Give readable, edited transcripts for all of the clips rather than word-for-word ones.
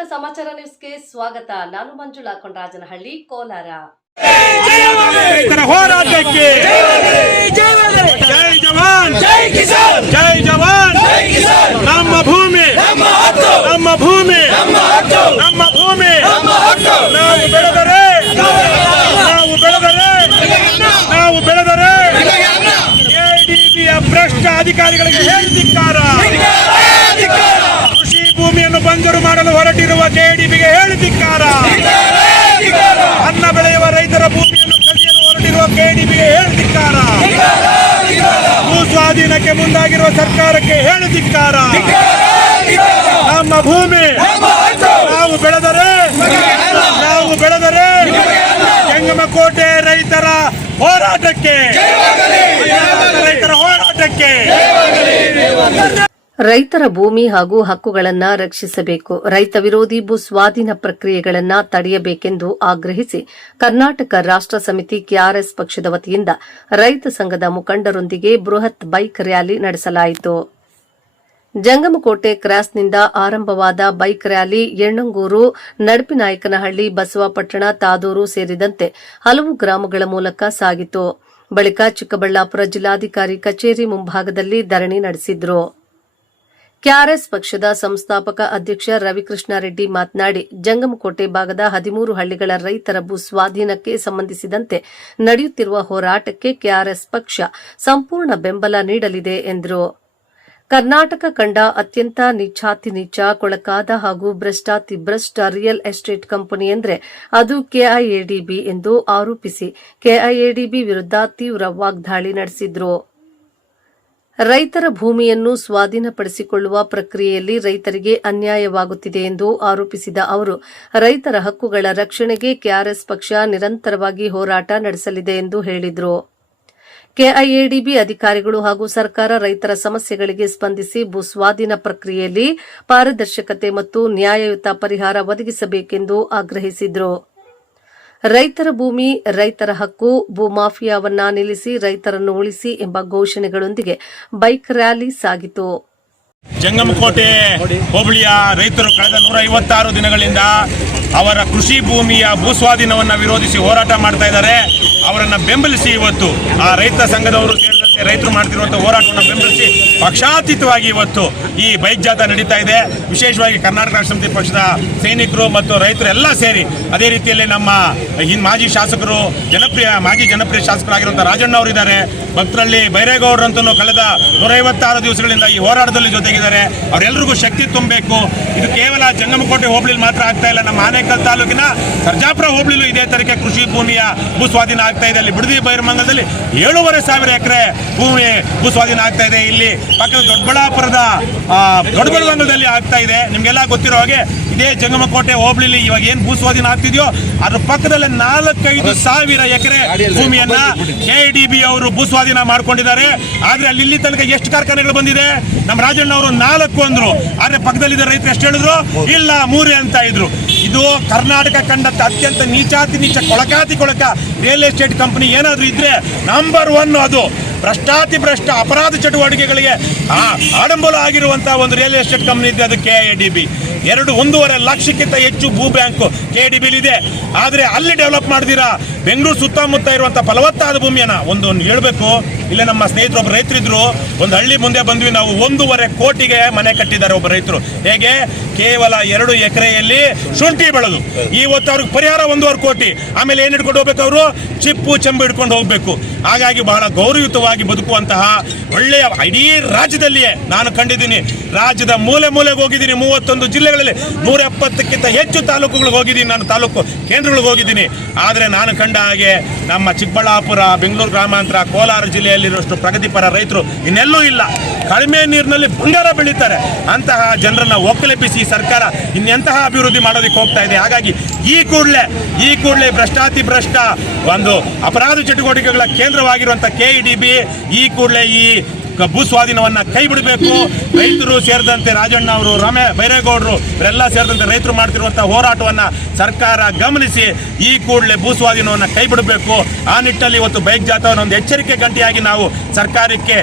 ಸ್ವಾಗತ ಸಮಾಚಾರ ನ್ಯೂಸ್ಗೆ ಸ್ವಾಗತ. ನಾನು ಮಂಜುಳಾ ಕೊಂಡರಾಜನಹಳ್ಳಿ, ಕೋಲಾರ. ಹೋರಾಟಕ್ಕೆ ಜೈ ಜವಾನ್ ಜೈ ಕಿಸಾನ್, ಜೈ ಜವಾನ್ ಜೈ ಕಿಸಾನ್. ನಮ್ಮ ಭೂಮಿ ನಮ್ಮ ಹಕ್ಕು, ನಮ್ಮ ಭೂಮಿ ನಮ್ಮ ಹಕ್ಕು, ನಮ್ಮ ಭೂಮಿ ನಮ್ಮ ಹಕ್ಕು. ನಾವು ಬೆಳೆದರೆ ಎಡಿಬಿಯ ಭ್ರಷ್ಟ ಅಧಿಕಾರಿಗಳಿಗೆ ಹೇಳಿದಿಕ್ಕಾರ. ಕೃಷಿ ಭೂಮಿಯನ್ನು ಬಂಜರು ಮಾಡಲು ಹೊರಟಿರುವ ಕೆಡಿಬಿಗೆ ಹೇಳಿದಿಕ್ಕಾರ. ಅನ್ನ ಬೆಳೆಯುವ ರೈತರ ಭೂಮಿಯನ್ನು ಕದಿಯಲು ಹೊರಟಿರುವ ಕೆಡಿಬಿಗೆ ಹೇಳಿದಿಕ್ಕಾರ. ಭೂ ಸ್ವಾಧೀನಕ್ಕೆ ಮುಂದಾಗಿರುವ ಸರ್ಕಾರಕ್ಕೆ ಹೇಳಿದಿಕ್ಕಾರ. ನಮ್ಮ ಭೂಮಿ ನಾವು ಬೆಳೆದರೆ ಜಂಗಮಕೋಟೆ ರೈತರ ಹೋರಾಟಕ್ಕೆ ರೈತರ ಭೂಮಿ ಹಾಗೂ ಹಕ್ಕುಗಳನ್ನು ರಕ್ಷಿಸಬೇಕು, ರೈತ ವಿರೋಧಿ ಭೂ ಸ್ವಾಧೀನ ಪ್ರಕ್ರಿಯೆಗಳನ್ನು ತಡೆಯಬೇಕೆಂದು ಆಗ್ರಹಿಸಿ ಕರ್ನಾಟಕ ರಾಷ್ಟ್ರ ಸಮಿತಿ ಕೆಆರ್ಎಸ್ ಪಕ್ಷದ ವತಿಯಿಂದ ರೈತ ಸಂಘದ ಮುಖಂಡರೊಂದಿಗೆ ಬೃಹತ್ ಬೈಕ್ ರ್ಯಾಲಿ ನಡೆಸಲಾಯಿತು. ಜಂಗಮಕೋಟೆ ಕ್ರಾಸ್ನಿಂದ ಆರಂಭವಾದ ಬೈಕ್ ರ್ಯಾಲಿ ಯಣ್ಣಂಗೂರು, ನಡಪಿನಾಯಕನಹಳ್ಳಿ, ಬಸವಪಟ್ಟಣ, ತಾದೂರು ಸೇರಿದಂತೆ ಹಲವು ಗ್ರಾಮಗಳ ಮೂಲಕ ಸಾಗಿತು. ಬಳಿಕ ಚಿಕ್ಕಬಳ್ಳಾಪುರ ಜಿಲ್ಲಾಧಿಕಾರಿ ಕಚೇರಿ ಮುಂಭಾಗದಲ್ಲಿ ಧರಣಿ ನಡೆಸಿದ್ರು. ಕೆಆರ್ಎಸ್ ಪಕ್ಷದ ಸಂಸ್ಥಾಪಕ ಅಧ್ಯಕ್ಷ ರವಿಕೃಷ್ಣ ರೆಡ್ಡಿ ಮಾತನಾಡಿ, ಜಂಗಮಕೋಟೆ ಭಾಗದ 13 ಹಳ್ಳಿಗಳ ರೈತರ ಭೂ ಸ್ವಾಧೀನಕ್ಕೆ ಸಂಬಂಧಿಸಿದಂತೆ ನಡೆಯುತ್ತಿರುವ ಹೋರಾಟಕ್ಕೆ ಕೆಆರ್ಎಸ್ ಪಕ್ಷ ಸಂಪೂರ್ಣ ಬೆಂಬಲ ನೀಡಲಿದೆ ಎಂದರು. ಕರ್ನಾಟಕ ಕಂಡ ಅತ್ಯಂತ ನೀಚಾತಿ ನೀಚ, ಕೊಳಕಾದ ಹಾಗೂ ಭ್ರಷ್ಟಾತಿ ಭ್ರಷ್ಟ ರಿಯಲ್ ಎಸ್ಟೇಟ್ ಕಂಪನಿ ಎಂದರೆ ಅದು ಕೆಐಎಡಿಬಿ ಎಂದು ಆರೋಪಿಸಿ ಕೆಐಎಡಿಬಿ ವಿರುದ್ಧ ತೀವ್ರ ವಾಗ್ದಾಳಿ ನಡೆಸಿದರು. ರೈತರ ಭೂಮಿಯನ್ನು ಸ್ವಾಧೀನಪಡಿಸಿಕೊಳ್ಳುವ ಪ್ರಕ್ರಿಯೆಯಲ್ಲಿ ರೈತರಿಗೆ ಅನ್ಯಾಯವಾಗುತ್ತಿದೆ ಎಂದು ಆರೋಪಿಸಿದ ಅವರು, ರೈತರ ಹಕ್ಕುಗಳ ರಕ್ಷಣೆಗೆ ಕೆಆರ್ಎಸ್ ಪಕ್ಷ ನಿರಂತರವಾಗಿ ಹೋರಾಟ ನಡೆಸಲಿದೆ ಎಂದು ಹೇಳಿದರು. ಕೆಐಎಡಿಬಿ ಅಧಿಕಾರಿಗಳು ಹಾಗೂ ಸರ್ಕಾರ ರೈತರ ಸಮಸ್ಯೆಗಳಿಗೆ ಸ್ಪಂದಿಸಿ ಭೂ ಸ್ವಾಧೀನ ಪ್ರಕ್ರಿಯೆಯಲ್ಲಿ ಪಾರದರ್ಶಕತೆ ಮತ್ತು ನ್ಯಾಯಯುತ ಪರಿಹಾರ ಒದಗಿಸಬೇಕೆಂದು ಆಗ್ರಹಿಸಿದರು. ರೈತರ ಭೂಮಿ, ರೈತರ ಹಕ್ಕು, ಭೂಮಾಫಿಯಾವನ್ನ ನಿಲ್ಲಿಸಿ ರೈತರನ್ನು ಉಳಿಸಿ ಎಂಬ ಘೋಷಣೆಗಳೊಂದಿಗೆ ಬೈಕ್ ರ್ಯಾಲಿ ಸಾಗಿತು. ಜಂಗಮಕೋಟೆ ಹೋಬಳಿಯ ರೈತರು ಕಳೆದ 156 ದಿನಗಳಿಂದ ಅವರ ಕೃಷಿ ಭೂಮಿಯ ಭೂಸ್ವಾಧೀನವನ್ನು ವಿರೋಧಿಸಿ ಹೋರಾಟ ಮಾಡ್ತಾ ಇದ್ದಾರೆ. ಅವರನ್ನು ಬೆಂಬಲಿಸಿ ಇವತ್ತು ಆ ರೈತ ಸಂಘದವರು ಸೇರಿದಂತೆ ರೈತರು ಮಾಡ್ತಿರುವಂತಹ ಹೋರಾಟವನ್ನು ಬೆಂಬಲಿಸಿ ಪಕ್ಷಾತೀತವಾಗಿ ಇವತ್ತು ಈ ಬೈಕ್ ಜಾಥಾ ನಡೀತಾ ಇದೆ. ವಿಶೇಷವಾಗಿ ಕರ್ನಾಟಕ ರಾಷ್ಟ್ರ ಸಮಿತಿ ಪಕ್ಷದ ಸೈನಿಕರು ಮತ್ತು ರೈತರು ಎಲ್ಲ ಸೇರಿ, ಅದೇ ರೀತಿಯಲ್ಲಿ ನಮ್ಮ ಮಾಜಿ ಶಾಸಕರು, ಮಾಜಿ ಜನಪ್ರಿಯ ಶಾಸಕರಾಗಿರುವಂತಹ ರಾಜಣ್ಣ ಅವರು ಇದ್ದಾರೆ. ಭಕ್ತರಲ್ಲಿ ಬೈರೇಗೌಡರಂತೂ ಕಳೆದ 156 ದಿವಸಗಳಿಂದ ಈ ಹೋರಾಟದಲ್ಲಿ ಜೊತೆಗಿದ್ದಾರೆ. ಅವರೆಲ್ಲರಿಗೂ ಶಕ್ತಿ ತುಂಬಬೇಕು. ಇದು ಕೇವಲ ಜಂಗಮಕೋಟೆ ಹೋಬಳಿಲಿ ಮಾತ್ರ ಆಗ್ತಾ ಇಲ್ಲ, ನಮ್ಮ ಆನೇಕಲ್ ತಾಲೂಕಿನ ಸರ್ಜಾಪುರ ಹೋಬಳಿಲೂ ಇದೇ ತರಕ್ಕೆ ಕೃಷಿ ಭೂಮಿಯ ಭೂ ಸ್ವಾಧೀನ ಆಗ್ತಾ ಇದೆ. ಅಲ್ಲಿ ಬಿಡದಿ ಬೈರಮಂಗಲದಲ್ಲಿ 7,500 ಎಕರೆ ಭೂಮಿ ಭೂ ಸ್ವಾಧೀನ ಆಗ್ತಾ ಇದೆ. ಇಲ್ಲಿ ಪಕ್ಕದ ದೊಡ್ಡಬಳ್ಳಾಪುರದ ದೊಡ್ಡಬಳ್ಳಾಪುರದಲ್ಲಿ ಆಗ್ತಾ ಇದೆ. ನಿಮ್ಗೆಲ್ಲ ಗೊತ್ತಿರೋ ಹಾಗೆ ಇದೇ ಜಂಗಮಕೋಟೆ ಹೋಬಳಿಲಿ ಇವಾಗ ಏನ್ ಭೂ ಸ್ವಾಧೀನ ಆಗ್ತಿದೆಯೋ ಅದ್ರ ಪಕ್ಕದಲ್ಲಿ 4,500 ಎಕರೆ ಭೂಮಿಯನ್ನ ಕೆಡಿಬಿ ಅವರು ಭೂ ಸ್ವಾಧೀನ ಮಾಡ್ಕೊಂಡಿದ್ದಾರೆ. ಆದ್ರೆ ಅಲ್ಲಿ ಇಲ್ಲಿ ತನಕ ಎಷ್ಟು ಕಾರ್ಖಾನೆಗಳು ಬಂದಿದೆ? ನಮ್ಮ ರಾಜಣ್ಣ ಅವರು 4 ಅಂದ್ರು, ಆದ್ರೆ ಪಕ್ಕದಲ್ಲಿದ್ದ ರೈತರು ಎಷ್ಟು ಹೇಳಿದ್ರು? ಇಲ್ಲ 3 ಅಂತ ಇದ್ರು. ಇದು ಕರ್ನಾಟಕ ಕಂಡಂತ ಅತ್ಯಂತ ನೀಚಾತಿ ನೀಚ, ಕೊಳಕಾತಿ ಕೊಳಕ ರಿಯಲ್ ಎಸ್ಟೇಟ್ ಕಂಪನಿ ಏನಾದ್ರೂ ಇದ್ರೆ ನಂಬರ್ 1 ಅದು. ಭ್ರಷ್ಟಾತಿ ಭ್ರಷ್ಟ ಅಪರಾಧ ಚಟುವಟಿಕೆಗಳಿಗೆ ಆಡಂಬಲ ಆಗಿರುವಂತಹ ಒಂದು ರಿಯಲ್ ಎಸ್ಟೇಟ್ ಕಂಪನಿ ಇದೆ, ಅದು ಕೆಐಎಡಿಬಿ. 1.5 ಲಕ್ಷಕ್ಕಿಂತ ಹೆಚ್ಚು ಭೂ ಬ್ಯಾಂಕ್ ಕೆಡಿಬಿಲಿ ಇದೆ. ಆದರೆ ಅಲ್ಲಿ ಡೆವಲಪ್ ಮಾಡಿದಿರಾ ಬೆಂಗಳೂರು ಸುತ್ತಮುತ್ತ ಇರುವಂತಹ ಫಲವತ್ತಾದ ಭೂಮಿಯನ್ನ ಒಂದು ಹೇಳಬೇಕು. ಇಲ್ಲೇ ನಮ್ಮ ಸ್ನೇಹಿತರು ಒಬ್ಬ ರೈತರಿದ್ರು, ಒಂದು ಹಳ್ಳಿ ಮುಂದೆ ಬಂದ್ವಿ ನಾವು, 1.5 ಕೋಟಿಗೆ ಮನೆ ಕಟ್ಟಿದ್ದಾರೆ ಒಬ್ಬ ರೈತರು. ಹೇಗೆ? ಕೇವಲ 2 ಎಕರೆಯಲ್ಲಿ ಶುಂಠಿ ಬೆಳೆದು ಇವತ್ತು ಅವ್ರಿಗೆ ಪರಿಹಾರ 1.5 ಕೋಟಿ. ಆಮೇಲೆ ಏನ್ ಹಿಡ್ಕೊಂಡು ಹೋಗ್ಬೇಕು? ಅವರು ಚಿಪ್ಪು ಚೆಂಬು ಹಿಡ್ಕೊಂಡು ಹೋಗ್ಬೇಕು. ಹಾಗಾಗಿ ಬಹಳ ಗೌರವಯುತವಾಗಿ ಬದುಕುವಂತಹ ಒಳ್ಳೆಯ ಇಡೀ ರಾಜ್ಯದಲ್ಲಿಯೇ ನಾನು ಕಂಡಿದ್ದೀನಿ. ರಾಜ್ಯದ ಮೂಲೆ ಮೂಲೆಗೆ ಹೋಗಿದ್ದೀನಿ, 31 ಜಿಲ್ಲೆಗಳಲ್ಲಿ 170ಕ್ಕಿಂತ ಹೆಚ್ಚು ತಾಲೂಕುಗಳಿಗೆ ಹೋಗಿದ್ದೀನಿ, ನಾನು ತಾಲೂಕು ಕೇಂದ್ರಗಳಿಗೆ ಹೋಗಿದ್ದೀನಿ. ಆದರೆ ನಾನು ಕಂಡ ಹಾಗೆ ನಮ್ಮ ಚಿಕ್ಕಬಳ್ಳಾಪುರ, ಬೆಂಗಳೂರು ಗ್ರಾಮಾಂತರ, ಕೋಲಾರ ಜಿಲ್ಲೆಯಲ್ಲಿರುವಷ್ಟು ಪ್ರಗತಿಪರ ರೈತರು ಇನ್ನೆಲ್ಲೂ ಇಲ್ಲ. ಕಡಿಮೆ ನೀರಿನಲ್ಲಿ ಬಂಗಾರ ಬೆಳೀತಾರೆ. ಅಂತಹ ಜನರನ್ನ ಒಕ್ಕಲೆಬ್ಬಿಸಿ ಸರ್ಕಾರ ಇನ್ನೆಂತಹ ಅಭಿವೃದ್ಧಿ ಮಾಡೋದಕ್ಕೆ ಹೋಗ್ತಾ ಇದೆ. ಹಾಗಾಗಿ ಈ ಕೂಡಲೇ ಭ್ರಷ್ಟಾತಿ ಭ್ರಷ್ಟ ಒಂದು ಅಪರಾಧ ಚಟುವಟಿಕೆಗಳ ಕೇಂದ್ರವಾಗಿರುವಂತಹ ಕೆಇಡಿಬಿ ಈ ಕೂಡಲೇ ಈ ಭೂ ಸ್ವಾಧೀನವನ್ನ ಕೈ ಬಿಡಬೇಕು. ರೈತರು ಸೇರಿದಂತೆ ರಾಜಣ್ಣ ಅವರು, ಬೈರೇಗೌಡರು ಇವರೆಲ್ಲ ಸೇರಿದಂತೆ ರೈತರು ಮಾಡ್ತಿರುವಂತಹ ಹೋರಾಟವನ್ನ ಸರ್ಕಾರ ಗಮನಿಸಿ ಈ ಕೂಡಲೇ ಭೂ ಸ್ವಾಧೀನವನ್ನ ಕೈ ಬಿಡಬೇಕು. ಆ ನಿಟ್ಟಲ್ಲಿ ಇವತ್ತು ಬೈಕ್ ಜಾಥಾವನ್ನು ಒಂದು ಎಚ್ಚರಿಕೆ ಗಂಟೆಯಾಗಿ ನಾವು ಸರ್ಕಾರಕ್ಕೆ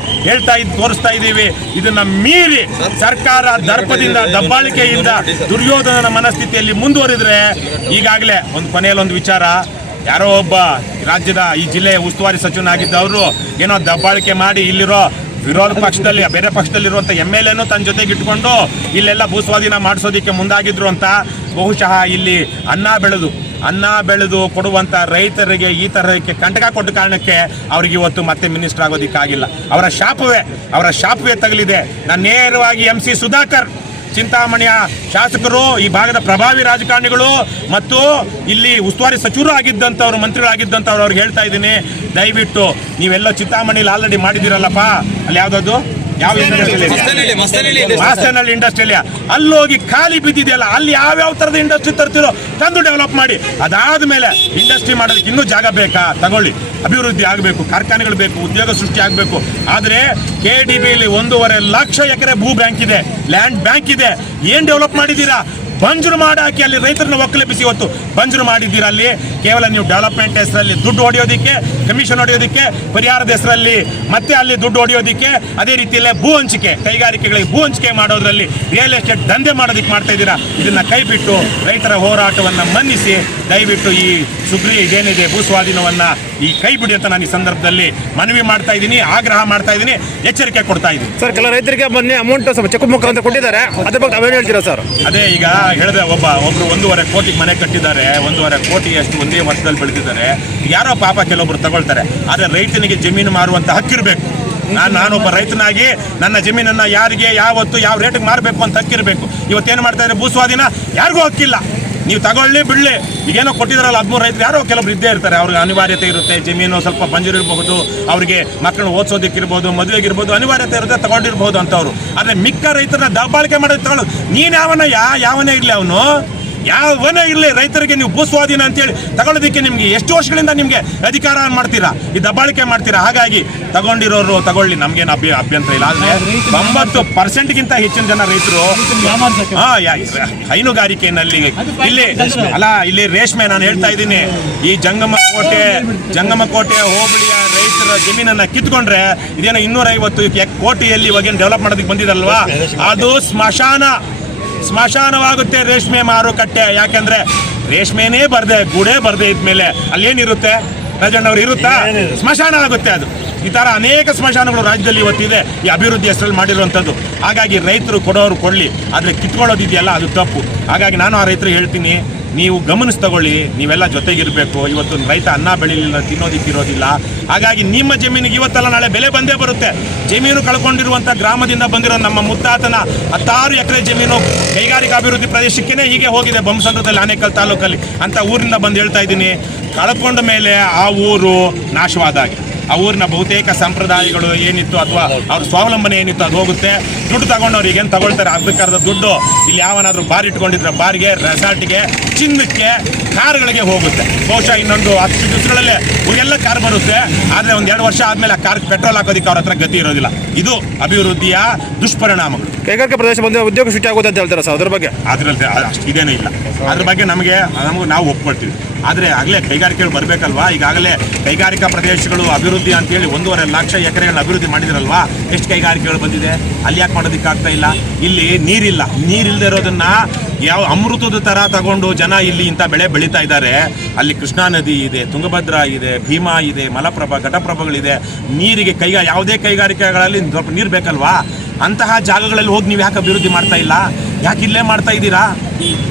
ತೋರಿಸ್ತಾ ಇದ್ದೀವಿ. ಇದನ್ನ ಮೀರಿ ಸರ್ಕಾರ ದರ್ಪದಿಂದ ದಬ್ಬಾಳಿಕೆಯಿಂದ ದುರ್ಯೋಧನನ ಮನಸ್ಥಿತಿಯಲ್ಲಿ ಮುಂದುವರಿದ್ರೆ, ಈಗಾಗಲೇ ಒಂದು ಕೊನೆಯಲ್ಲಿ ಒಂದು ವಿಚಾರ, ಯಾರೋ ಒಬ್ಬ ರಾಜ್ಯದ ಈ ಜಿಲ್ಲೆಯ ಉಸ್ತುವಾರಿ ಸಚಿವನಾಗಿದ್ದವರು ಏನೋ ದಬ್ಬಾಳಿಕೆ ಮಾಡಿ ಇಲ್ಲಿರೋ ವಿರೋಧ ಪಕ್ಷದಲ್ಲಿ ಬೇರೆ ಪಕ್ಷದಲ್ಲಿರುವಂಥ MLA ತನ್ನ ಜೊತೆಗೆ ಇಟ್ಕೊಂಡು ಇಲ್ಲೆಲ್ಲ ಭೂಸ್ವಾಧೀನ ಮಾಡಿಸೋದಕ್ಕೆ ಮುಂದಾಗಿದ್ರು ಅಂತ. ಬಹುಶಃ ಇಲ್ಲಿ ಅನ್ನ ಬೆಳೆದು ಕೊಡುವಂಥ ರೈತರಿಗೆ ಈ ತರಹಕ್ಕೆ ಕಂಟಕ ಕೊಟ್ಟ ಕಾರಣಕ್ಕೆ ಅವ್ರಿಗೆ ಇವತ್ತು ಮತ್ತೆ ಮಿನಿಸ್ಟರ್ ಆಗೋದಕ್ಕಾಗಿಲ್ಲ. ಅವರ ಶಾಪವೇ ತಗಲಿದೆ. ನಾನು ನೇರವಾಗಿ MC ಸುಧಾಕರ್, ಚಿಂತಾಮಣಿಯ ಶಾಸಕರು, ಈ ಭಾಗದ ಪ್ರಭಾವಿ ರಾಜಕಾರಣಿಗಳು ಮತ್ತು ಇಲ್ಲಿ ಉಸ್ತುವಾರಿ ಸಚಿವರು ಆಗಿದ್ದಂಥವ್ರು, ಮಂತ್ರಿಗಳಾಗಿದ್ದಂಥವ್ರು ಅವ್ರಿಗೆ ಹೇಳ್ತಾ ಇದ್ದೀನಿ, ದಯವಿಟ್ಟು ನೀವೆಲ್ಲ ಚಿಂತಾಮಣಿಲಿ ಆಲ್ರೆಡಿ ಮಾಡಿದಿರಲ್ಲಪ್ಪ, ಅಲ್ಲಿ ಯಾವುದದು ಯಾವ ಮಾಸ್ತೇನಹಳ್ಳಿ ಇಂಡಸ್ಟ್ರಿಯಲ್ ಅಲ್ಲೋಗಿ ಖಾಲಿ ಬಿದ್ದಿದೆಯಲ್ಲ, ಅಲ್ಲಿ ಯಾವ್ಯಾವ ಥರದ ಇಂಡಸ್ಟ್ರಿ ತರ್ತಿರೋ ತಂದು ಡೆವಲಪ್ ಮಾಡಿ. ಅದಾದ್ಮೇಲೆ ಇಂಡಸ್ಟ್ರಿ ಮಾಡೋದಕ್ಕೆ ಇನ್ನೂ ಜಾಗ ಬೇಕಾ? ತಗೊಳ್ಳಿ, ಅಭಿವೃದ್ಧಿ ಆಗಬೇಕು, ಕಾರ್ಖಾನೆಗಳು ಬೇಕು, ಉದ್ಯೋಗ ಸೃಷ್ಟಿ ಆಗಬೇಕು. ಆದರೆ KDBಯಲ್ಲಿ 1.5 ಲಕ್ಷ ಎಕರೆ ಭೂ ಬ್ಯಾಂಕ್ ಇದೆ, ಲ್ಯಾಂಡ್ ಬ್ಯಾಂಕ್ ಇದೆ. ಏನು ಡೆವಲಪ್ ಮಾಡಿದ್ದೀರಾ? ಬಂಜರು ಮಾಡಾಕಿ ಅಲ್ಲಿ ರೈತರನ್ನ ಒಕ್ಕಲೆಬ್ಬಿಸಿ ಇವತ್ತು ಬಂಜರು ಮಾಡಿದ್ದೀರಾ. ಅಲ್ಲಿ ಕೇವಲ ನೀವು ಡೆವಲಪ್ಮೆಂಟ್ ಹೆಸರಲ್ಲಿ ದುಡ್ಡು ಹೊಡೆಯೋದಕ್ಕೆ, ಕಮಿಷನ್ ಹೊಡೆಯೋದಕ್ಕೆ, ಪರಿಹಾರದ ಹೆಸರಲ್ಲಿ ಮತ್ತೆ ಅಲ್ಲಿ ದುಡ್ಡು ಹೊಡೆಯೋದಕ್ಕೆ, ಅದೇ ರೀತಿಯಲ್ಲೇ ಭೂ ಹಂಚಿಕೆ, ಕೈಗಾರಿಕೆಗಳಿಗೆ ಭೂ ಹಂಚಿಕೆ ಮಾಡೋದ್ರಲ್ಲಿ ರಿಯಲ್ ಎಸ್ಟೇಟ್ ದಂಧೆ ಮಾಡೋದಕ್ಕೆ ಮಾಡ್ತಾ ಇದ್ದೀರಾ. ಇದನ್ನ ಕೈಬಿಟ್ಟು ರೈತರ ಹೋರಾಟವನ್ನು ಮನ್ನಿಸಿ ದಯವಿಟ್ಟು ಈ ಇದೇನಿದೆ ಭೂ ಸ್ವಾಧೀನವನ್ನ ಈ ಕೈ ಬಿಡಿ ಅಂತ ನಾನು ಈ ಸಂದರ್ಭದಲ್ಲಿ ಮನವಿ ಮಾಡ್ತಾ ಇದ್ದೀನಿ, ಆಗ್ರಹ ಮಾಡ್ತಾ ಇದ್ದೀನಿ, ಎಚ್ಚರಿಕೆ ಕೊಡ್ತಾ ಇದ್ದೀನಿ. ಸರ್, ಕೆಲ ರೈತರಿಗೆ ಮೊನ್ನೆ ಅಮೌಂಟ್ ಸ್ವಲ್ಪ ಚೆಕ್ ಮುಖಾಂತರ ಕೊಟ್ಟಿದ್ದಾರೆ, ಅದ್ರ ಬಗ್ಗೆ ತಾವೇನು ಹೇಳ್ತೀರಾ ಸರ್? ಅದೇ ಈಗ ಹೇಳಿದೆ, ಒಬ್ರು 1.5 ಕೋಟಿಗೆ ಮನೆ ಕಟ್ಟಿದ್ದಾರೆ, 1.5 ಕೋಟಿ ಅಷ್ಟು ಒಂದೇ ವರ್ಷದಲ್ಲಿ ಬೆಳೆದಿದ್ದಾರೆ. ಯಾರೋ ಪಾಪ ಕೆಲವೊಬ್ರು ತಗೊಳ್ತಾರೆ. ಆದರೆ ರೈತನಿಗೆ ಜಮೀನು ಮಾರುವಂತ ಹಕ್ಕಿರಬೇಕು. ನಾನೊಬ್ಬ ರೈತನಾಗಿ ನನ್ನ ಜಮೀನನ್ನ ಯಾರಿಗೆ ಯಾವತ್ತು ಯಾವ ರೇಟಿಗೆ ಮಾರಬೇಕು ಅಂತ ಹಕ್ಕಿರಬೇಕು. ಇವತ್ತೇನು ಮಾಡ್ತಾ ಇದ್ದಾರೆ, ಭೂ ಸ್ವಾಧೀನ ಯಾರಿಗೂ ಹಕ್ಕಿಲ್ಲ. ನೀವು ತಗೊಳ್ಳಿ ಬಿಡಲಿ, ಈಗೇನೋ ಕೊಟ್ಟಿದ್ದಾರಲ್ಲ 13 ರೈತರು ಯಾರೋ ಕೆಲವರು ಇದ್ದೇ ಇರ್ತಾರೆ, ಅವ್ರಿಗೆ ಅನಿವಾರ್ಯತೆ ಇರುತ್ತೆ, ಜಮೀನು ಸ್ವಲ್ಪ ಬಂಜರಿರಬಹುದು, ಅವರಿಗೆ ಮಕ್ಕಳನ್ನ ಓದಿಸೋದಕ್ಕಿರ್ಬೋದು, ಮದುವೆಗಿರ್ಬೋದು, ಅನಿವಾರ್ಯತೆ ಇರುತ್ತೆ, ತಗೊಂಡಿರ್ಬೋದು ಅಂತವ್ರು. ಆದರೆ ಮಿಕ್ಕ ರೈತರನ್ನ ದಬ್ಬಾಳಿಕೆ ಮಾಡೋದು ತಗೊಳ್ಳೋದು. ನೀನು ಯಾವನೇ ಇರಲಿ, ಅವನು ಯಾವನೇ ಇರಲಿ, ರೈತರಿಗೆ ನೀವು ಭೂಸ್ವಾಧೀನ ಅಂತೇಳಿ ತಗೊಳ್ಳೋದಕ್ಕೆ ನಿಮ್ಗೆ ಎಷ್ಟು ವರ್ಷಗಳಿಂದ ನಿಮಗೆ ಅಧಿಕಾರ ಮಾಡ್ತೀರಾ, ಈ ದಬ್ಬಾಳಿಕೆ ಮಾಡ್ತೀರಾ. ಹಾಗಾಗಿ ತಗೊಂಡಿರೋರು ತಗೊಳ್ಳಿ, ನಮ್ಗೇನು ಅಭ್ಯಂತರ ಇಲ್ಲ. ಆದರೆ 90%ಗಿಂತ ಹೆಚ್ಚಿನ ಜನ ರೈತರು ಹೈನುಗಾರಿಕೆಯಲ್ಲಿ ಇಲ್ಲಿ ರೇಷ್ಮೆ, ನಾನು ಹೇಳ್ತಾ ಇದ್ದೀನಿ, ಈ ಜಂಗಮಕೋಟೆ ಹೋಬಳಿಯ ರೈತರ ಜಮೀನನ್ನ ಕಿತ್ಕೊಂಡ್ರೆ ಇದೇನೋ 250 ಕೋಟಿಯಲ್ಲಿ ಇವಾಗೇನು ಡೆವಲಪ್ ಮಾಡೋದಕ್ಕೆ ಬಂದಿದಲ್ವಾ, ಅದು ಸ್ಮಶಾನವಾಗುತ್ತೆ ರೇಷ್ಮೆ ಮಾರುಕಟ್ಟೆ. ಯಾಕೆಂದ್ರೆ ರೇಷ್ಮೆನೇ ಗೂಡೇ ಬರ್ದೆ ಇದ್ಮೇಲೆ ಅಲ್ಲೇನಿರುತ್ತೆ ರಾಜಣ್ಣವ್ರು, ಇರುತ್ತಾ? ಸ್ಮಶಾನ ಆಗುತ್ತೆ ಅದು. ಈ ತರ ಅನೇಕ ಸ್ಮಶಾನಗಳು ರಾಜ್ಯದಲ್ಲಿ ಇವತ್ತಿದೆ, ಈ ಅಭಿವೃದ್ಧಿ ಹೆಸರಲ್ಲಿ ಮಾಡಿರುವಂಥದ್ದು. ಹಾಗಾಗಿ ರೈತರು ಕೊಡೋರು ಕೊಡ್ಲಿ, ಆದರೆ ಕಿತ್ಕೊಳ್ಳೋದಿದೆಯಲ್ಲ ಅದು ತಪ್ಪು. ಹಾಗಾಗಿ ನಾನು ಆ ರೈತರಿಗೆ ಹೇಳ್ತೀನಿ, ನೀವು ಗಮನಿಸಿ ತಗೊಳ್ಳಿ, ನೀವೆಲ್ಲ ಜೊತೆಗಿರಬೇಕು. ಇವತ್ತು ರೈತ ಅನ್ನ ಬೆಳಿಲಿಲ್ಲ, ತಿನ್ನೋದಿಕ್ಕಿರೋದಿಲ್ಲ. ಹಾಗಾಗಿ ನಿಮ್ಮ ಜಮೀನಿಗೆ ಇವತ್ತಲ್ಲ ನಾಳೆ ಬೆಲೆ ಬಂದೇ ಬರುತ್ತೆ. ಜಮೀನು ಕಳ್ಕೊಂಡಿರುವಂಥ ಗ್ರಾಮದಿಂದ ಬಂದಿರೋ ನಮ್ಮ ಮುತ್ತಾತನ 16 ಎಕರೆ ಜಮೀನು ಕೈಗಾರಿಕಾ ಅಭಿವೃದ್ಧಿ ಪ್ರದೇಶಕ್ಕೇ ಹೀಗೆ ಹೋಗಿದೆ, ಬೊಮ್ಮಸಂದ್ರದಲ್ಲಿ, ಆನೇಕಲ್ ತಾಲೂಕಲ್ಲಿ ಅಂತ ಊರಿಂದ ಬಂದು ಹೇಳ್ತಾ ಇದ್ದೀನಿ. ಕಳ್ಕೊಂಡ ಮೇಲೆ ಆ ಊರು ನಾಶವಾದಾಗೆ, ಆ ಊರಿನ ಬಹುತೇಕ ಸಂಪ್ರದಾಯಗಳು ಏನಿತ್ತು ಅಥವಾ ಅವ್ರ ಸ್ವಾವಲಂಬನೆ ಏನಿತ್ತು ಅದು ಹೋಗುತ್ತೆ. ದುಡ್ಡು ತಗೊಂಡವ್ರು ಈಗೇನು ತಗೊಳ್ತಾರೆ, ಅರ್ಧಕ್ಕರ್ಧ ದುಡ್ಡು ಇಲ್ಲಿ ಯಾವನಾದರೂ ಬಾರ್ ಇಟ್ಕೊಂಡಿದ್ರೆ ಬಾರ್ಗೆ, ರೆಸಾರ್ಟ್ಗೆ, ಚಿನ್ನಕ್ಕೆ, ಕಾರ್ಗಳಿಗೆ ಹೋಗುತ್ತೆ. ಬಹುಶಃ ಇನ್ನೊಂದು 10 ದಿವಸಗಳಲ್ಲೇ ಊರಿಗೆಲ್ಲ ಕಾರ್ ಬರುತ್ತೆ. ಆದರೆ 1-2 ವರ್ಷ ಆದಮೇಲೆ ಆ ಕಾರ್ಗೆ ಪೆಟ್ರೋಲ್ ಹಾಕೋದಕ್ಕೆ ಅವ್ರ ಹತ್ರ ಗತಿ ಇರೋದಿಲ್ಲ. ಇದು ಅಭಿವೃದ್ಧಿಯ ದುಷ್ಪರಿಣಾಮಗಳು. ಕೈಗಾರಿಕಾ ಪ್ರದೇಶ ಬಂದು ಉದ್ಯೋಗ ಸೃಷ್ಟಿ ಆಗುತ್ತೆ ಅಂತ ಹೇಳ್ತಾರೆ ಸರ್, ಅದ್ರ ಬಗ್ಗೆ? ಅದರಲ್ಲಿ ಅಷ್ಟು ಇದೇನೇ ಇಲ್ಲ. ಅದ್ರ ಬಗ್ಗೆ ನಾವು ಒಪ್ಕೊಳ್ತೀವಿ. ಆದರೆ ಆಗಲೇ ಕೈಗಾರಿಕೆಗಳು ಬರಬೇಕಲ್ವಾ. ಈಗಾಗಲೇ ಕೈಗಾರಿಕಾ ಪ್ರದೇಶಗಳು ಅಭಿವೃದ್ಧಿ ಅಂತೇಳಿ 1.5 ಲಕ್ಷ ಎಕರೆಗಳನ್ನ ಅಭಿವೃದ್ಧಿ ಮಾಡಿದಿರಲ್ವಾ. ಎಷ್ಟು ಕೈಗಾರಿಕೆಗಳು ಬಂದಿದೆ, ಅಲ್ಲಿ ಯಾಕೆ ಮಾಡೋದಕ್ಕಾಗ್ತಾ ಇಲ್ಲ? ಇಲ್ಲಿ ನೀರಿಲ್ಲದೆ ಇರೋದನ್ನ ಯಾವ ಅಮೃತದ ಥರ ತಗೊಂಡು ಜನ ಇಲ್ಲಿ ಇಂಥ ಬೆಳೆ ಬೆಳೀತಾ ಇದ್ದಾರೆ. ಅಲ್ಲಿ ಕೃಷ್ಣಾ ನದಿ ಇದೆ, ತುಂಗಭದ್ರಾ ಇದೆ, ಭೀಮಾ ಇದೆ, ಮಲಪ್ರಭಾ, ಘಟಪ್ರಭಾಗಳಿದೆ. ನೀರಿಗೆ ಯಾವುದೇ ಕೈಗಾರಿಕೆಗಳಲ್ಲಿ ಸ್ವಲ್ಪ ನೀರು ಬೇಕಲ್ವಾ. ಅಂತಹ ಜಾಗಗಳಲ್ಲಿ ಹೋಗಿ ನೀವು ಯಾಕೆ ಅಭಿವೃದ್ಧಿ ಮಾಡ್ತಾ ಇಲ್ಲ? ಯಾಕೆ ಇಲ್ಲೇ ಮಾಡ್ತಾ ಇದ್ದೀರಾ?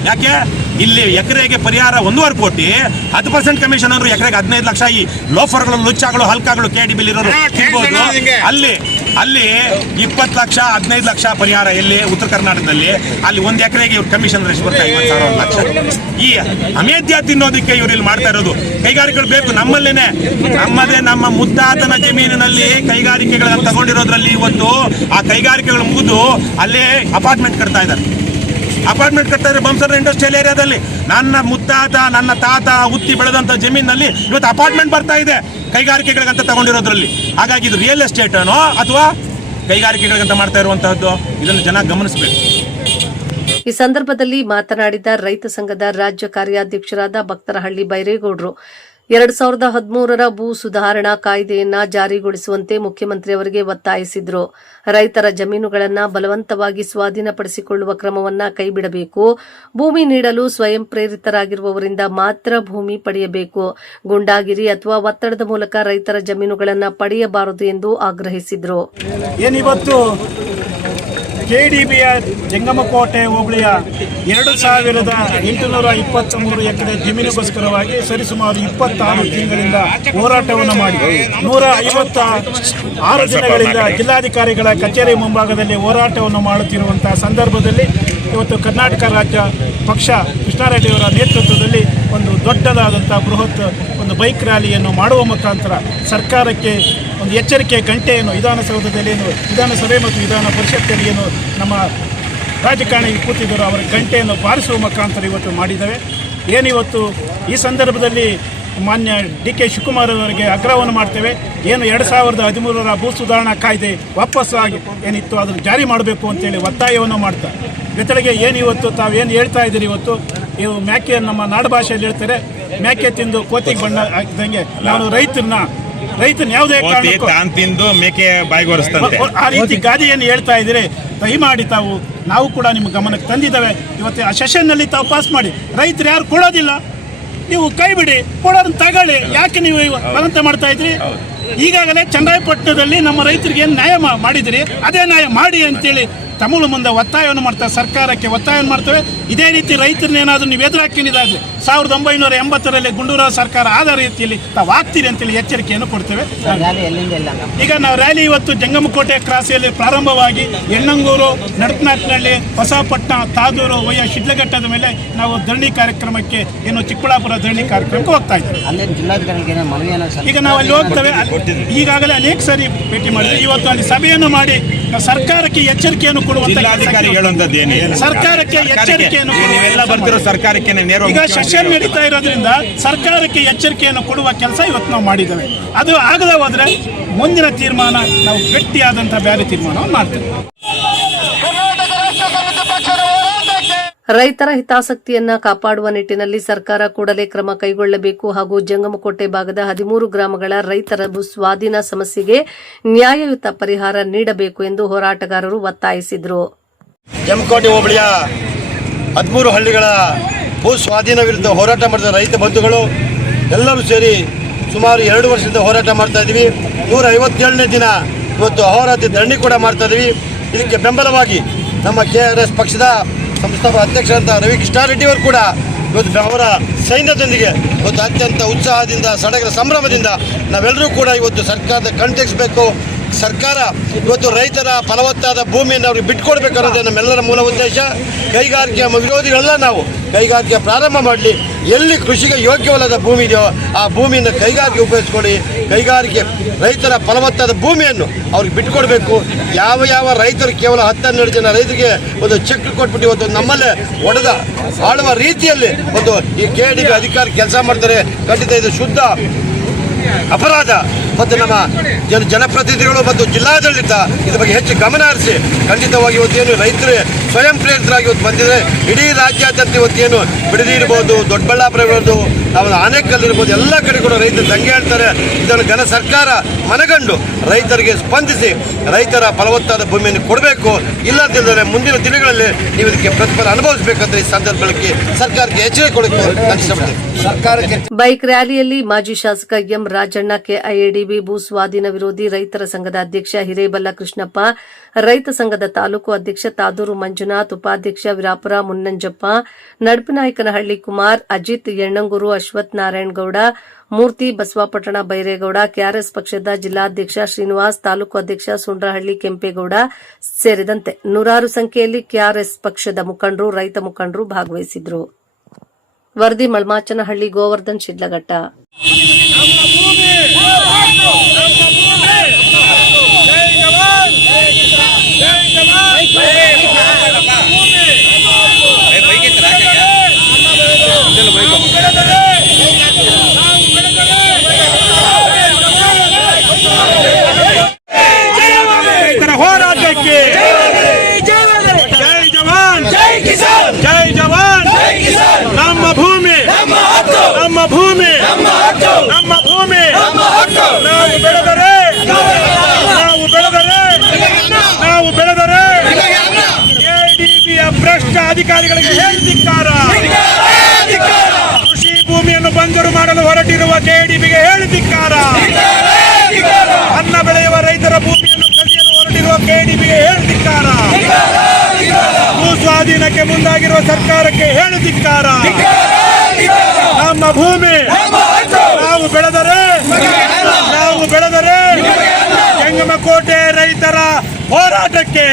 ಯಾಕೆ ಇಲ್ಲಿ ಎಕರೆಗೆ ಪರಿಹಾರ 1.5 ಕೋಟಿ, 10% ಕಮಿಷನ್ ಅಂದ್ರೆ ಎಕರೆಗೆ 15 ಲಕ್ಷ. ಈ ಲೋಫರ್ಗಳು, ಲುಚ್ಚಾಗಳು, ಹಲ್ಕಾಗಳು KDBಲಿ ಇರೋರು ಇರ್ಬೋದು. ಅಲ್ಲಿ 20 ಲಕ್ಷ 15 ಲಕ್ಷ ಪರಿಹಾರ ಎಲ್ಲಿ? ಉತ್ತರ ಕರ್ನಾಟಕದಲ್ಲಿ. ಅಲ್ಲಿ 1 ಎಕರೆಗೆ ಇವ್ರ ಕಮಿಷನ್ ಎಷ್ಟು ಬರ್ತಾ? 50,000 ಲಕ್ಷ. ಈ ಅಮೇಧ್ಯ ತಿನ್ನೋದಕ್ಕೆ ಇವ್ರು ಇಲ್ಲಿ ಮಾಡ್ತಾ ಇರೋದು. ಕೈಗಾರಿಕೆಗಳು ಬೇಕು ನಮ್ಮಲ್ಲೇನೆ, ನಮ್ಮ ಮುತ್ತಾತನ ಜಮೀನಿನಲ್ಲಿ ಕೈಗಾರಿಕೆಗಳನ್ನ ತಗೊಂಡಿರೋದ್ರಲ್ಲಿ ಇವತ್ತು ಆ ಕೈಗಾರಿಕೆಗಳು ಮುಗಿದು ಅಲ್ಲೇ ಅಪಾರ್ಟ್ಮೆಂಟ್ ಕಟ್ತಾ ಇದ್ದಾರೆ. ಬೊಮ್ಮಸಂದ್ರ ಇಂಡಸ್ಟ್ರಿಯಲ್ ಏರಿಯಾದಲ್ಲಿ ನನ್ನ ಮುತ್ತಾತ, ನನ್ನ ತಾತ ಉತ್ತಿ ಬೆಳೆದಂಥ ಜಮೀನಿನಲ್ಲಿ ಇವತ್ತು ಅಪಾರ್ಟ್ಮೆಂಟ್ ಬರ್ತಾ ಇದೆ ಕೈಗಾರಿಕೆಗಳಿಗಂತ ತಗೊಂಡಿರೋದ್ರಲ್ಲಿ. ಹಾಗಾಗಿ ಇದು ರಿಯಲ್ ಎಸ್ಟೇಟ್ ಅನ್ನೋ ಅಥವಾ ಕೈಗಾರಿಕೆಗಳಿಗಂತ ಮಾಡ್ತಾ ಇರುವಂತಹದ್ದು. ಇದನ್ನು ಜನ ಗಮನಿಸಬೇಕು. ಈ ಸಂದರ್ಭದಲ್ಲಿ ಮಾತನಾಡಿದ ರೈತ ಸಂಘದ ರಾಜ್ಯ ಕಾರ್ಯಾಧ್ಯಕ್ಷರಾದ ಭಕ್ತರಹಳ್ಳಿ ಬೈರೇಗೌಡರು 2013ರ ಭೂ ಸುಧಾರಣಾ ಕಾಯ್ದೆಯನ್ನ ಜಾರಿಗೊಳಿಸುವಂತೆ ಮುಖ್ಯಮಂತ್ರಿಯವರಿಗೆ ಒತ್ತಾಯಿಸಿದ್ರು. ರೈತರ ಜಮೀನುಗಳನ್ನು ಬಲವಂತವಾಗಿ ಸ್ವಾಧೀನಪಡಿಸಿಕೊಳ್ಳುವ ಕ್ರಮವನ್ನ ಕೈಬಿಡಬೇಕು. ಭೂಮಿ ನೀಡಲು ಸ್ವಯಂ ಪ್ರೇರಿತರಾಗಿರುವವರಿಂದ ಮಾತ್ರ ಭೂಮಿ ಪಡೆಯಬೇಕು. ಗೂಂಡಾಗಿರಿ ಅಥವಾ ಒತ್ತಡದ ಮೂಲಕ ರೈತರ ಜಮೀನುಗಳನ್ನು ಪಡೆಯಬಾರದು ಎಂದು ಆಗ್ರಹಿಸಿದ್ರು. ಏನಿವತ್ತು ಕೆಡಿಬಿಯ ಜಂಗಮಕೋಟೆ ಹೋಬಳಿಯ 2823 ಎಕರೆ ಜಮೀನಿಗೋಸ್ಕರವಾಗಿ ಸರಿಸುಮಾರು 26 ತಿಂಗಳಿಂದ ಹೋರಾಟವನ್ನು ಮಾಡಿ 156 ದಿನಗಳಿಂದ ಜಿಲ್ಲಾಧಿಕಾರಿಗಳ ಕಚೇರಿ ಮುಂಭಾಗದಲ್ಲಿ ಹೋರಾಟವನ್ನು ಮಾಡುತ್ತಿರುವಂತಹ ಸಂದರ್ಭದಲ್ಲಿ ಇವತ್ತು ಕರ್ನಾಟಕ ರಾಜ್ಯ ಪಕ್ಷ ಕೃಷ್ಣಾರೆಡ್ಡಿಯವರ ನೇತೃತ್ವದಲ್ಲಿ ಒಂದು ದೊಡ್ಡದಾದಂಥ ಬೃಹತ್ ಒಂದು ಬೈಕ್ ರ್ಯಾಲಿಯನ್ನು ಮಾಡುವ ಮುಖಾಂತರ ಸರ್ಕಾರಕ್ಕೆ ಒಂದು ಎಚ್ಚರಿಕೆ ಗಂಟೆಯನ್ನು ವಿಧಾನಸೌಧದಲ್ಲಿ ವಿಧಾನಸಭೆ ಮತ್ತು ವಿಧಾನ ಪರಿಷತ್ತಲ್ಲಿ ನಮ್ಮ ರಾಜಕಾರಣಿ ಕೂತಿದ್ದರು ಅವರ ಗಂಟೆಯನ್ನು ಬಾರಿಸುವ ಮುಖಾಂತರ ಇವತ್ತು ಮಾಡಿದ್ದೇವೆ. ಏನಿವತ್ತು ಈ ಸಂದರ್ಭದಲ್ಲಿ ಮಾನ್ಯ DK ಶಿವಕುಮಾರ್ ಅವರಿಗೆ ಆಗ್ರಹವನ್ನು ಮಾಡ್ತೇವೆ. ಏನು 2013ರ ಭೂ ಸುಧಾರಣಾ ಕಾಯ್ದೆ ವಾಪಸ್ಸಾಗಿ ಏನಿತ್ತು ಅದನ್ನು ಜಾರಿ ಮಾಡಬೇಕು ಅಂತೇಳಿ ಒತ್ತಾಯವನ್ನು ಮಾಡ್ತಾ ಜೊತೆಗೆ ಏನಿವತ್ತು ತಾವೇನು ಹೇಳ್ತಾ ಇದ್ದೀರಿ, ಇವತ್ತು ಇವು ಮ್ಯಾಕೆ ನಮ್ಮ ನಾಡು ಭಾಷೆಯಲ್ಲಿ ಹೇಳ್ತಾರೆ, ಮ್ಯಾಕೆ ತಿಂದು ಕೋತಿಗೆ ಬಣ್ಣ ಹಾಕಿದಂಗೆ ನಾನು ರೈತನ ಯಾವುದೇ ಕಾರಣಕ್ಕೂ ಆ ರೀತಿ ಗಾದೆಯನ್ನು ಹೇಳ್ತಾ ಇದ್ದೀರಿ. ದಯಮಾಡಿ ನಾವು ಕೂಡ ನಿಮ್ಮ ಗಮನಕ್ಕೆ ತಂದಿದ್ದೇವೆ. ಇವತ್ತು ಆ ಸೆಷನ್ನಲ್ಲಿ ತಾವು ಪಾಸ್ ಮಾಡಿ. ರೈತರು ಯಾರು ಕೊಡೋದಿಲ್ಲ, ನೀವು ಕೈ ಬಿಡಿ, ಕೊಡೋದನ್ನ ತಗೊಳ್ಳಿ. ಯಾಕೆ ನೀವು ಬಲವಂತ ಮಾಡ್ತಾ ಇದ್ರಿ? ಈಗಾಗಲೇ ಚನ್ನರಾಯಪಟ್ಟಣದಲ್ಲಿ ನಮ್ಮ ರೈತರಿಗೆ ಏನು ನ್ಯಾಯ ಮಾಡಿದಿರಿ ಅದೇ ನ್ಯಾಯ ಮಾಡಿ ಅಂತೇಳಿ ತಮಿಳು ಮುಂದೆ ಒತ್ತಾಯವನ್ನು ಮಾಡ್ತಾರೆ, ಸರ್ಕಾರಕ್ಕೆ ಒತ್ತಾಯವನ್ನು ಮಾಡ್ತೇವೆ. ಇದೇ ರೀತಿ ರೈತರನ್ನೇನಾದರೂ ನೀವು ಎದುರು ಹಾಕಿದ್ದಾಗಲಿ 1980ರಲ್ಲಿ ಗುಂಡೂರಾವ್ ಸರ್ಕಾರ ಆದ ರೀತಿಯಲ್ಲಿ ತಾವು ಆಗ್ತೀರಿ ಅಂತೇಳಿ ಎಚ್ಚರಿಕೆಯನ್ನು ಕೊಡ್ತೇವೆ. ಈಗ ನಾವು ರ್ಯಾಲಿ ಇವತ್ತು ಜಂಗಮಕೋಟೆ ಕ್ರಾಸಿಯಲ್ಲಿ ಪ್ರಾರಂಭವಾಗಿ ಎಣ್ಣಂಗೂರು, ನಡಕನಾಥನಹಳ್ಳಿ, ಹೊಸಪಟ್ಟಣ, ತಾದೂರು, ಶಿಡ್ಲಘಟ್ಟದ ಮೇಲೆ ನಾವು ಧರಣಿ ಕಾರ್ಯಕ್ರಮಕ್ಕೆ ಚಿಕ್ಕಬಳ್ಳಾಪುರ ಧರಣಿ ಕಾರ್ಯಕ್ರಮಕ್ಕೆ ಹೋಗ್ತಾ ಇದ್ದೇವೆ. ಈಗ ನಾವು ಅಲ್ಲಿ ಹೋಗ್ತೇವೆ. ಈಗಾಗಲೇ ಅನೇಕ ಸಾರಿ ಭೇಟಿ ಮಾಡಿದ್ವಿ. ಇವತ್ತು ಅಲ್ಲಿ ಸಭೆಯನ್ನು ಮಾಡಿ ಸರ್ಕಾರಕ್ಕೆ ಎಚ್ಚರಿಕೆಯನ್ನು ಸರ್ಕಾರಕ್ಕೆ ಎಚ್ಚರಿಕೆಯನ್ನು ಈಗ ಸೆಷನ್ ನಡೀತಾ ಇರೋದ್ರಿಂದ ಸರ್ಕಾರಕ್ಕೆ ಎಚ್ಚರಿಕೆಯನ್ನು ಕೊಡುವ ಕೆಲಸ ಇವತ್ತು ನಾವು ಮಾಡಿದ್ದೇವೆ. ಅದು ಆಗದೆ ಹೋದ್ರೆ ಮುಂದಿನ ತೀರ್ಮಾನ ನಾವು ಗಟ್ಟಿಯಾದಂತಹ ಬೇರೆ ತೀರ್ಮಾನವನ್ನು ಮಾಡ್ತೇವೆ. ರೈತರ ಹಿತಾಸಕ್ತಿಯನ್ನ ಕಾಪಾಡುವ ನಿಟ್ಟಿನಲ್ಲಿ ಸರ್ಕಾರ ಕೂಡಲೇ ಕ್ರಮ ಕೈಗೊಳ್ಳಬೇಕು ಹಾಗೂ ಜಂಗಮಕೋಟೆ ಭಾಗದ 13 ಗ್ರಾಮಗಳ ರೈತರ ಭೂ ಸ್ವಾಧೀನ ಸಮಸ್ಯೆಗೆ ನ್ಯಾಯಯುತ ಪರಿಹಾರ ನೀಡಬೇಕು ಎಂದು ಹೋರಾಟಗಾರರು ಒತ್ತಾಯಿಸಿದರು. ಜಂಗಮಕೋಟೆ ಹೋಬಳಿಯ 13 ಹಳ್ಳಿಗಳ ಭೂ ಸ್ವಾಧೀನ ವಿರುದ್ಧ ಹೋರಾಟ ಮಾಡಿದ ರೈತ ಬಂಧುಗಳು ಎಲ್ಲರೂ ಸೇರಿ ಸುಮಾರು 2 ವರ್ಷದಿಂದ ಹೋರಾಟ ಮಾಡ್ತಾ ಇದ್ದೀವಿ. 157ನೇ ದಿನ ಇವತ್ತು ಅಹೋರಾತ್ರಿ ಧರಣಿ ಕೂಡ ಮಾಡ್ತಾ ಇದ್ದೀವಿ. ಇದಕ್ಕೆ ಬೆಂಬಲವಾಗಿ ನಮ್ಮ KRS ಪಕ್ಷದ ಸಂಸ್ಥಾಪಕ ಅಧ್ಯಕ್ಷರಂತ ರವಿ ಕೃಷ್ಣಾರೆಡ್ಡಿ ಅವರು ಕೂಡ ಇವತ್ತು ಅವರ ಸೈನ್ಯದೊಂದಿಗೆ ಇವತ್ತು ಅತ್ಯಂತ ಉತ್ಸಾಹದಿಂದ ಸಡಗರ ಸಂಭ್ರಮದಿಂದ ನಾವೆಲ್ಲರೂ ಕೂಡ ಇವತ್ತು ಸರ್ಕಾರದ ಕಣ್ತೆಗಿಸಬೇಕು. ಸರ್ಕಾರ ಇವತ್ತು ರೈತರ ಫಲವತ್ತಾದ ಭೂಮಿಯನ್ನು ಅವ್ರಿಗೆ ಬಿಟ್ಕೊಡ್ಬೇಕು ಅನ್ನೋದು ನಮ್ಮೆಲ್ಲರ ಮೂಲ ಉದ್ದೇಶ. ಕೈಗಾರಿಕೆ ವಿರೋಧಿಗಳೆಲ್ಲ ನಾವು ಕೈಗಾರಿಕೆ ಪ್ರಾರಂಭ ಮಾಡಲಿ. ಎಲ್ಲಿ ಕೃಷಿಗೆ ಯೋಗ್ಯವಲ್ಲದ ಭೂಮಿ ಇದೆಯೋ ಆ ಭೂಮಿಯನ್ನು ಕೈಗಾರಿಕೆ ಉಪಯೋಗಿಸ್ಕೊಳ್ಳಿ. ಕೈಗಾರಿಕೆ ರೈತರ ಫಲವತ್ತಾದ ಭೂಮಿಯನ್ನು ಅವ್ರಿಗೆ ಬಿಟ್ಕೊಡ್ಬೇಕು. ಯಾವ ರೈತರು ಕೇವಲ 10-12 ಜನ ರೈತರಿಗೆ ಒಂದು ಚೆಕ್ ಕೊಟ್ಬಿಟ್ಟು ಇವತ್ತು ನಮ್ಮಲ್ಲೇ ಒಡೆದ ಆಳುವ ರೀತಿಯಲ್ಲಿ ಒಂದು ಈ KDB ಅಧಿಕಾರಿ ಕೆಲಸ ಮಾಡ್ತಾರೆ. ಖಂಡಿತ ಇದು ಶುದ್ಧ ಅಪರಾಧ. ಮತ್ತು ನಮ್ಮ ಜನಪ್ರತಿನಿಧಿಗಳು ಮತ್ತು ಜಿಲ್ಲಾಡಳಿತ ಇದ್ರ ಬಗ್ಗೆ ಹೆಚ್ಚು ಗಮನ ಹರಿಸಿ ಖಂಡಿತವಾಗಿ ಇವತ್ತೇನು ರೈತರು ಸ್ವಯಂ ಪ್ರೇರಿತರಾಗಿ ಇವತ್ತು ಬಂದಿದೆ. ಇಡೀ ರಾಜ್ಯಾದ್ಯಂತ ಇವತ್ತೇನು ಬಿಡದಿ ಇರ್ಬೋದು, ದೊಡ್ಡಬಳ್ಳಾಪುರ ಇರ್ಬೋದು, ನಾವು ಆನೇಕಲ್ ಇರ್ಬೋದು, ಎಲ್ಲ ಕಡೆ ಕೂಡ ರೈತರು ದಂಗೆ ಹೇಳ್ತಾರೆ. ಇದನ್ನು ಘನ ಸರ್ಕಾರ ಮನಗಂಡು ರೈತರಿಗೆ ಸ್ಪಂದಿಸಿ ರೈತರ ಫಲವತ್ತಾದ ಭೂಮಿಯನ್ನು ಕೊಡಬೇಕು. ಇಲ್ಲ ಅಂತಂದರೆ ಮುಂದಿನ ದಿನಗಳಲ್ಲಿ ನೀವು ಇದಕ್ಕೆ ಪ್ರತಿಫಲ ಅನುಭವಿಸಬೇಕಂತ ಈ ಸಂದರ್ಭದಲ್ಲಿ ಸರ್ಕಾರಕ್ಕೆ ಎಚ್ಚರಿಕೆ ಕೊಡಬೇಕು ನಾನು ಇಷ್ಟಪಡ್ತೀನಿ. ಸರ್ಕಾರಕ್ಕೆ ಬೈಕ್ ರ್ಯಾಲಿಯಲ್ಲಿ ಮಾಜಿ ಶಾಸಕ ಎಂ ರಾಜಣ್ಣ, KIADB ಭೂ ಸ್ವಾಧೀನ ವಿರೋಧಿ ರೈತರ ಸಂಘದ ಅಧ್ಯಕ್ಷ ಹಿರೇಬಲ್ಲ ಕೃಷ್ಣಪ್ಪ, ರೈತ ಸಂಘದ ತಾಲೂಕು ಅಧ್ಯಕ್ಷ ತಾದೂರು ಮಂಜುನಾಥ್, ಉಪಾಧ್ಯಕ್ಷ ವಿರಾಪುರ ಮುನ್ನಂಜಪ್ಪ, ನಡಪನಾಯಕನಹಳ್ಳಿ ಕುಮಾರ್, ಅಜಿತ್ ಎಣ್ಣಂಗೂರು, ಅಶ್ವಥ್ ನಾರಾಯಣಗೌಡ, ಮೂರ್ತಿ ಬಸವಾಪಟ್ಟಣ ಬೈರೇಗೌಡ, KRS ಪಕ್ಷದ ಜಿಲ್ಲಾಧ್ಯಕ್ಷ ಶ್ರೀನಿವಾಸ್, ತಾಲೂಕು ಅಧ್ಯಕ್ಷ ಸುಂಡ್ರಹಳ್ಳಿ ಕೆಂಪೇಗೌಡ ಸೇರಿದಂತೆ ನೂರಾರು ಸಂಖ್ಯೆಯಲ್ಲಿ KRS ಪಕ್ಷದ ಮುಖಂಡರು, ರೈತ ಮುಖಂಡರು ಭಾಗವಹಿಸಿದ್ರು. ವರದಿ ಮಳಮಾಚನಹಳ್ಳಿ, ಗೋವರ್ಧನ್, ಶಿಡ್ಲಘಟ್ಟ. ಹೋರಾಟ ಅಧಿಕಾರಿಗಳಿಗೆ ಹೇಳಿ ಧಿಕ್ಕಾರ. ಕೃಷಿ ಭೂಮಿಯನ್ನು ಬಂಜರು ಮಾಡಲು ಹೊರಟಿರುವ ಕೆಡಿಬಿಗೆ ಹೇಳಿ ಧಿಕ್ಕಾರ. ಅನ್ನ ಬೆಳೆಯುವ ರೈತರ ಭೂಮಿಯನ್ನು ಕದಿಯಲು ಹೊರಟಿರುವ ಕೆಡಿಬಿಗೆ ಹೇಳಿ ಧಿಕ್ಕಾರ. ಭೂ ಸ್ವಾಧೀನಕ್ಕೆ ಮುಂದಾಗಿರುವ ಸರ್ಕಾರಕ್ಕೆ ಹೇಳಿ ಧಿಕ್ಕಾರ. ನಮ್ಮ ಭೂಮಿ ನಾವು ಬೆಳೆದರೆ ಜಂಗಮಕೋಟೆ ರೈತರ ಹೋರಾಟಕ್ಕೆ